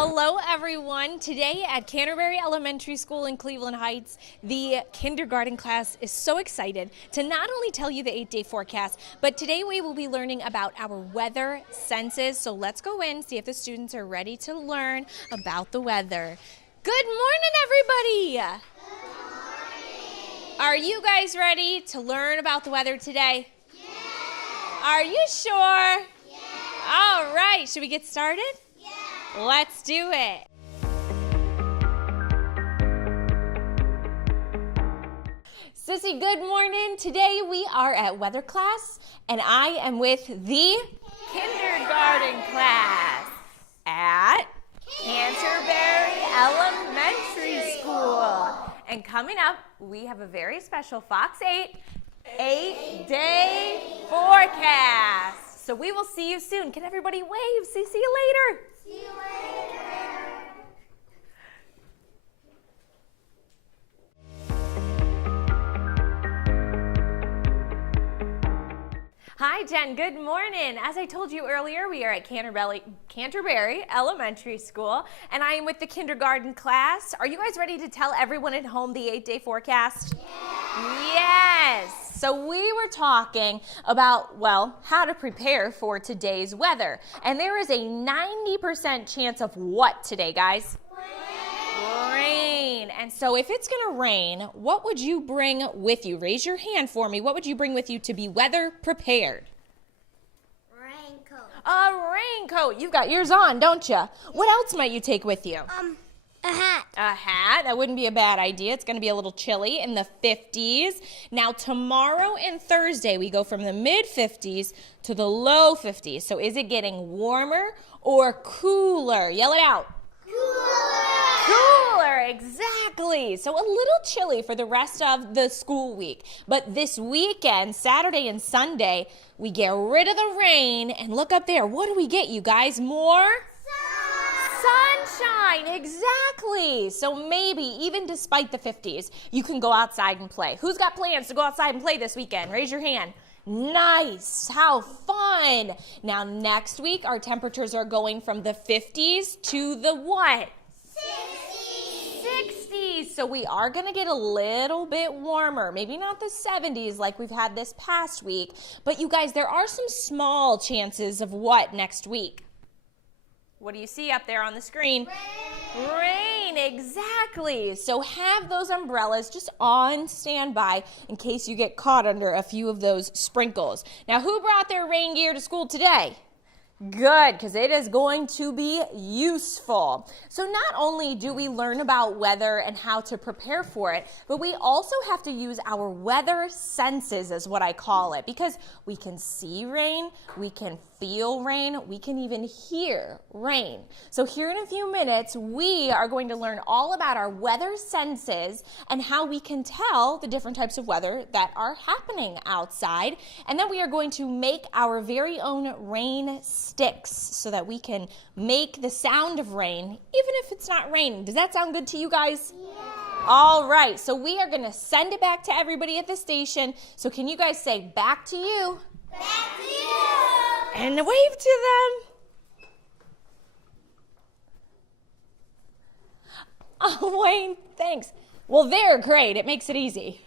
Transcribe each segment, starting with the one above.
Hello everyone. Today at Canterbury Elementary School in Cleveland Heights, the kindergarten class is so excited to not only tell you the 8-day forecast, but today we will be learning about our weather senses. So let's go in, see if the students are ready to learn about the weather. Good morning, everybody. Good morning. Are you guys ready to learn about the weather today? Yes. Are you sure? Yes. All right, should we get started? Yes. Let's do it. Sissy, good morning. Today we are at weather class, and I am with the kindergarten class at Canterbury Elementary School. And coming up, we have a very special Fox 8-day forecast. So we will see you soon. Can everybody wave? See you later. See you later. Hi, Jen. Good morning. As I told you earlier, we are at Canterbury Elementary School, and I am with the kindergarten class. Are you guys ready to tell everyone at home the 8-day forecast? Yes. So we were talking about, well, how to prepare for today's weather. And there is a 90% chance of what today, guys? Rain. And so if it's going to rain, what would you bring with you? Raise your hand for me. What would you bring with you to be weather prepared? Raincoat. A raincoat. You've got yours on, don't you? What else might you take with you? A hat. A hat. That wouldn't be a bad idea. It's going to be a little chilly in the 50s. Now, tomorrow and Thursday, we go from the mid-50s to the low 50s. So is it getting warmer or cooler? Yell it out. Cooler, exactly. So a little chilly for the rest of the school week. But this weekend, Saturday and Sunday, we get rid of the rain. And look up there. What do we get, you guys? More? Sunshine, exactly. So maybe, even despite the 50s, you can go outside and play. Who's got plans to go outside and play this weekend? Raise your hand. Nice. How fun. Now, next week, our temperatures are going from the 50s to the what? 60s. So we are going to get a little bit warmer. Maybe not the 70s like we've had this past week. But you guys, there are some small chances of what next week? What do you see up there on the screen? Rain, exactly. So have those umbrellas just on standby in case you get caught under a few of those sprinkles. Now, who brought their rain gear to school today? Good, because it is going to be useful. So not only do we learn about weather and how to prepare for it, but we also have to use our weather senses, is what I call it, because we can see rain, we can feel rain, we can even hear rain. So here in a few minutes, we are going to learn all about our weather senses and how we can tell the different types of weather that are happening outside. And then we are going to make our very own rain sticks so that we can make the sound of rain, even if it's not raining. Does that sound good to you guys? Yeah. All right, so we are going to send it back to everybody at the station. So can you guys say back to you? Back to you. And wave to them. Oh, Wayne, thanks. Well, they're great. It makes it easy.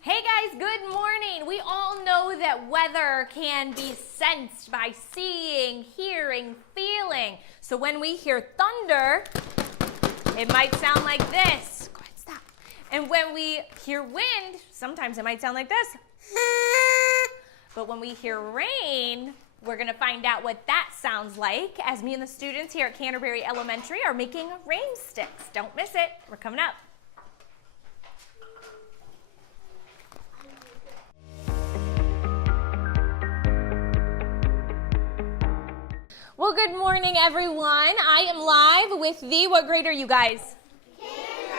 Hey guys, good morning. We all know that weather can be sensed by seeing, hearing, feeling. So when we hear thunder, it might sound like this. Go ahead, stop. And when we hear wind, sometimes it might sound like this. But when we hear rain, we're going to find out what that sounds like as me and the students here at Canterbury Elementary are making rain sticks. Don't miss it. We're coming up. Well, good morning, everyone. I am live with the, what grade are you guys? Kindergarten.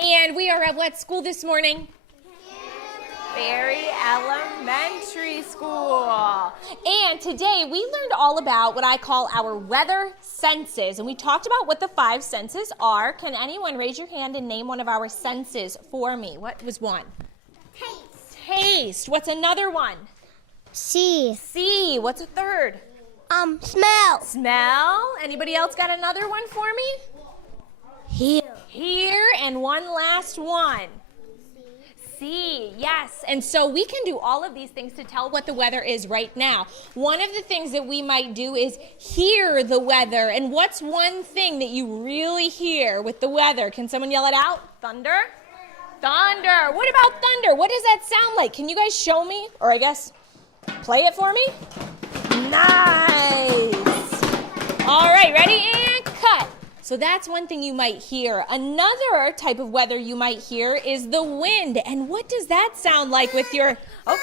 And we are at what school this morning? Canterbury Elementary School. And today we learned all about what I call our weather senses. And we talked about what the 5 senses are. Can anyone raise your hand and name one of our senses for me? What was one? Taste. Taste. What's another one? See. See. What's a third? Smell. Smell. Anybody else got another one for me? Hear. Hear. And one last one. See, yes. And so we can do all of these things to tell what the weather is right now. One of the things that we might do is hear the weather. And what's one thing that you really hear with the weather? Can someone yell it out? Thunder? Thunder. What about thunder? What does that sound like? Can you guys show me? Or I guess play it for me? Nice. All right, ready and cut. So that's one thing you might hear. Another type of weather you might hear is the wind. And what does that sound like with your... Oh.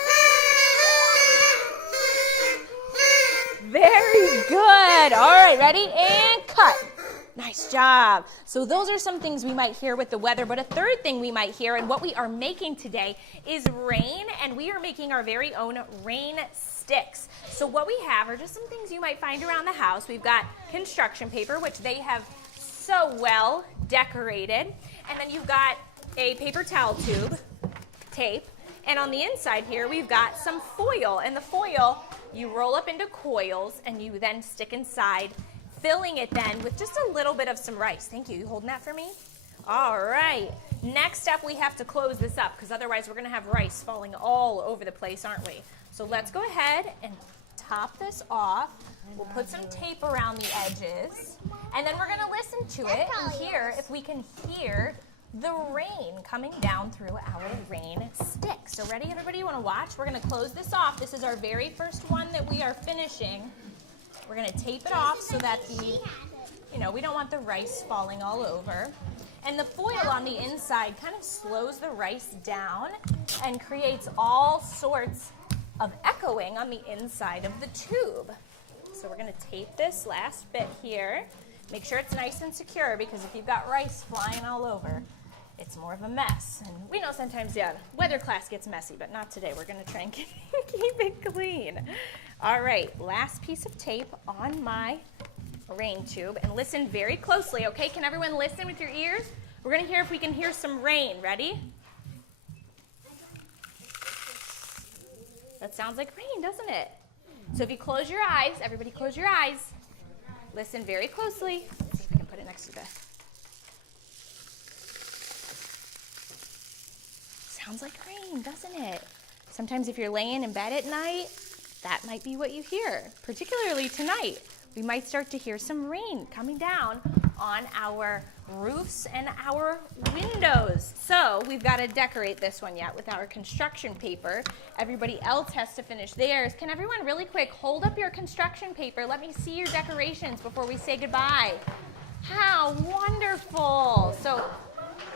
Very good. All right, ready and cut. Nice job. So those are some things we might hear with the weather. But a third thing we might hear, and what we are making today, is rain. And we are making our very own rain sticks. So what we have are just some things you might find around the house. We've got construction paper, which they have so well decorated, and then you've got a paper towel tube, tape, and on the inside here we've got some foil, and the foil you roll up into coils and you then stick inside, filling it then with just a little bit of some rice. Thank you. You holding that for me? All right. Next up, we have to close this up because otherwise we're going to have rice falling all over the place, aren't we? So let's go ahead and top this off. We'll put some tape around the edges, and then we're going to listen to it and hear if we can hear the rain coming down through our rain stick. So ready, everybody? You want to watch? We're going to close this off. This is our very first one that we are finishing. We're going to tape it off so that we don't want the rice falling all over. And the foil on the inside kind of slows the rice down and creates all sorts of echoing on the inside of the tube. So we're going to tape this last bit here. Make sure it's nice and secure because if you've got rice flying all over, it's more of a mess. And we know sometimes, weather class gets messy, but not today. We're going to try and keep it clean. All right, last piece of tape on my rain tube. And listen very closely, okay? Can everyone listen with your ears? We're going to hear if we can hear some rain. Ready? That sounds like rain, doesn't it? So if you close your eyes, everybody close your eyes. Listen very closely. Let's see if I can put it next to this. Sounds like rain, doesn't it? Sometimes if you're laying in bed at night, that might be what you hear. Particularly tonight, we might start to hear some rain coming down on our roofs and our windows. So we've got to decorate this one yet with our construction paper. Everybody else has to finish theirs. Can everyone really quick hold up your construction paper? Let me see your decorations before we say goodbye. How wonderful. So,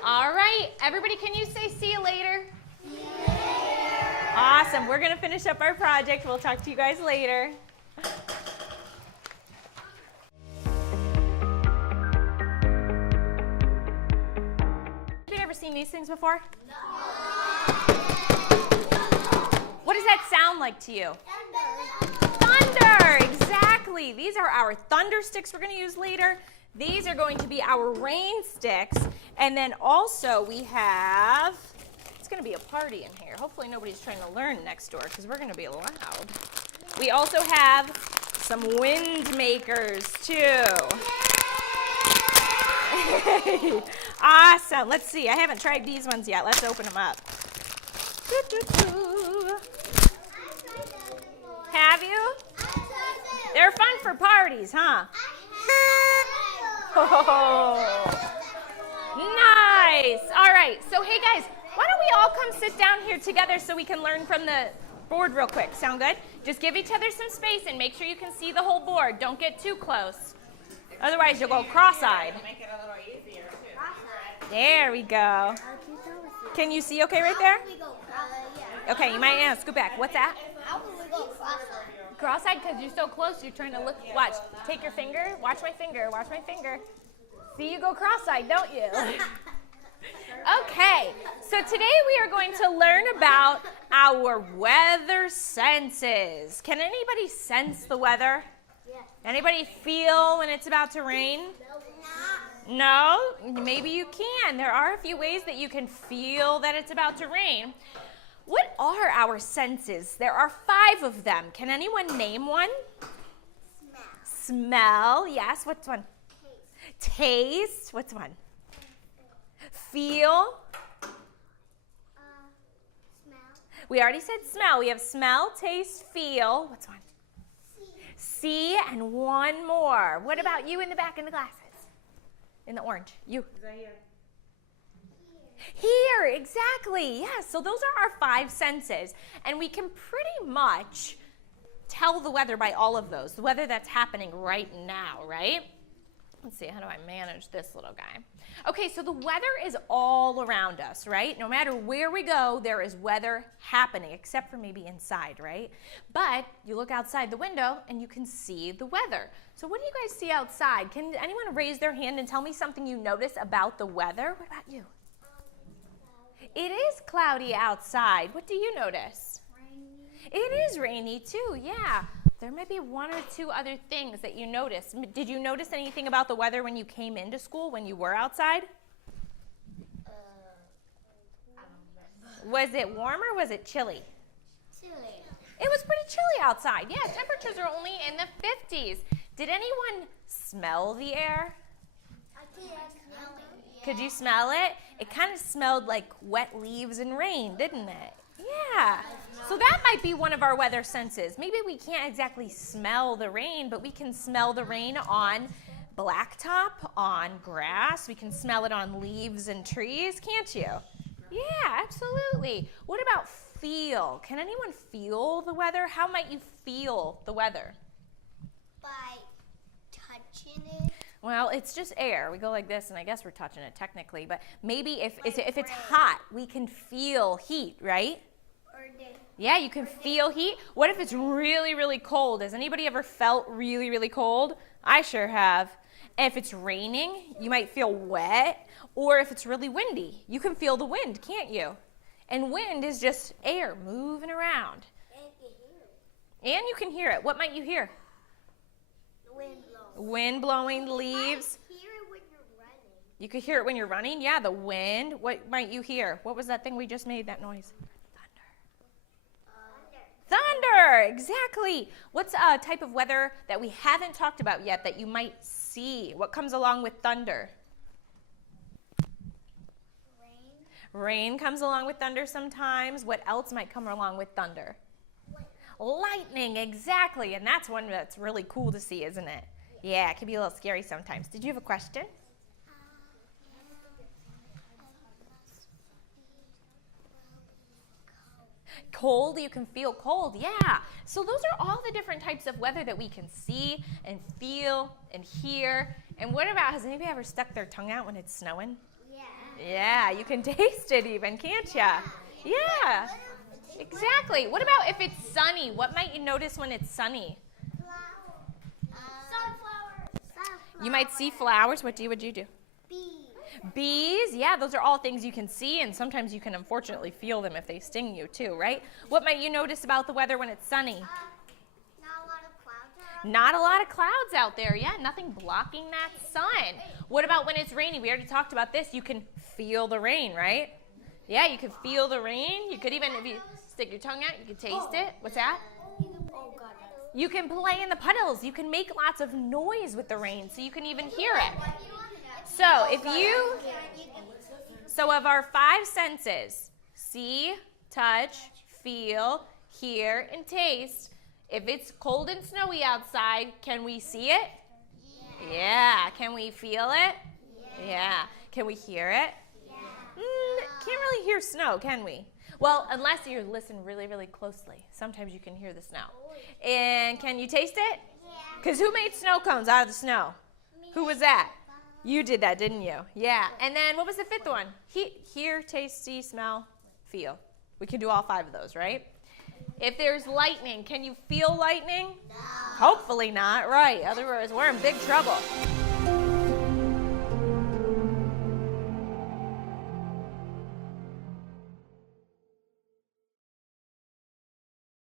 all right, everybody, can you say see you later? Yeah. Awesome. We're going to finish up our project. We'll talk to you guys later. Seen these things before? No. What does that sound like to you? Thunder, exactly. These are our thunder sticks we're going to use later. These are going to be our rain sticks. And then also we have, it's going to be a party in here. Hopefully nobody's trying to learn next door because we're going to be loud. We also have some wind makers too. Awesome. Let's see. I haven't tried these ones yet. Let's open them up. Have you? They're fun for parties, huh? Oh, nice. All right. So, hey, guys, why don't we all come sit down here together so we can learn from the board real quick? Sound good? Just give each other some space and make sure you can see the whole board. Don't get too close. Otherwise, you'll go cross-eyed. Make it a little easier, too. There we go. Can you see okay right there? Yeah. Okay, you might want to scoot back. What's that? How will we go cross-eyed? Cross-eyed because you're so close. You're trying to look. Watch. Take your finger. Watch my finger. Watch my finger. See, you go cross-eyed, don't you? Okay, so today we are going to learn about our weather senses. Can anybody sense the weather? Yeah. Anybody feel when it's about to rain? No? Maybe you can. There are a few ways that you can feel that it's about to rain. what are our senses? There are 5 of them. Can anyone name one? Smell, yes. What's one? Taste. What's one? Feel. Smell. We already said smell. We have smell, taste, feel. What's one? See, and one more. What about you in the back in the glasses? In the orange. You. Is that here? Here, exactly. Yeah, so those are our 5 senses. And we can pretty much tell the weather by all of those. The weather that's happening right now, right? Let's see, how do I manage this little guy? Okay, so the weather is all around us, right? No matter where we go, there is weather happening, except for maybe inside, right? But you look outside the window and you can see the weather. So what do you guys see outside? Can anyone raise their hand and tell me something you notice about the weather? What about you? It is cloudy outside. What do you notice? Rainy. It is rainy too, yeah. There may be 1 or 2 other things that you notice. Did you notice anything about the weather when you came into school, when you were outside? I don't know. Was it warm or was it chilly? Chilly. It was pretty chilly outside. Yeah, temperatures are only in the 50s. Did anyone smell the air? I can't smell it. Could you smell it? It kind of smelled like wet leaves and rain, didn't it? Yeah. So that might be one of our weather senses. Maybe we can't exactly smell the rain, but we can smell the rain on blacktop, on grass. We can smell it on leaves and trees, can't you? Yeah, absolutely. What about feel? Can anyone feel the weather? How might you feel the weather? By touching it. Well, it's just air. We go like this, and I guess we're touching it technically. But maybe if it's hot, we can feel heat, right? Yeah, you can feel heat. What if it's really, really cold? Has anybody ever felt really, really cold? I sure have. And if it's raining, you might feel wet. Or if it's really windy, you can feel the wind, can't you? And wind is just air moving around. And you can hear it. What might you hear? Wind blowing. Wind blowing, leaves. Hear it when you're running. You could hear it when you're running. Yeah, the wind. What might you hear? What was that thing we just made, that noise? Thunder, exactly. What's a type of weather that we haven't talked about yet that you might see? What comes along with thunder? Rain comes along with thunder sometimes. What else might come along with thunder? Lightning, exactly. And that's one that's really cool to see, isn't it? Yeah, it can be a little scary sometimes. Did you have a question? Cold, you can feel cold, yeah. So those are all the different types of weather that we can see and feel and hear. And what about, has anybody ever stuck their tongue out when it's snowing? Yeah. Yeah, you can taste it even, can't ya? Yeah, exactly. What about if it's sunny? What might you notice when it's sunny? Sunflowers. You might see flowers. Would you do? Bees. Bees, yeah, those are all things you can see, and sometimes you can unfortunately feel them if they sting you too, right? What might you notice about the weather when it's sunny? Not a lot of clouds out. Not a lot of clouds out there, yeah, nothing blocking that sun. What about when it's rainy? We already talked about this. You can feel the rain, right? Yeah, you can feel the rain. You could even, if you stick your tongue out, you can taste it. What's that? Oh, God. You can play in the puddles. You can make lots of noise with the rain, so you can even hear it. So of our 5 senses, see, touch, feel, hear, and taste, if it's cold and snowy outside, can we see it? Yeah. Can we feel it? Yeah. Can we hear it? Can't really hear snow, can we? Well, unless you listen really, really closely. Sometimes you can hear the snow. And can you taste it? Because who made snow cones out of the snow? Who was that? You did that, didn't you? Yeah. And then what was the 5th one? Hear, taste, see, smell, feel. We can do all 5 of those, right? If there's lightning, can you feel lightning? No. Hopefully not, right. Otherwise, we're in big trouble.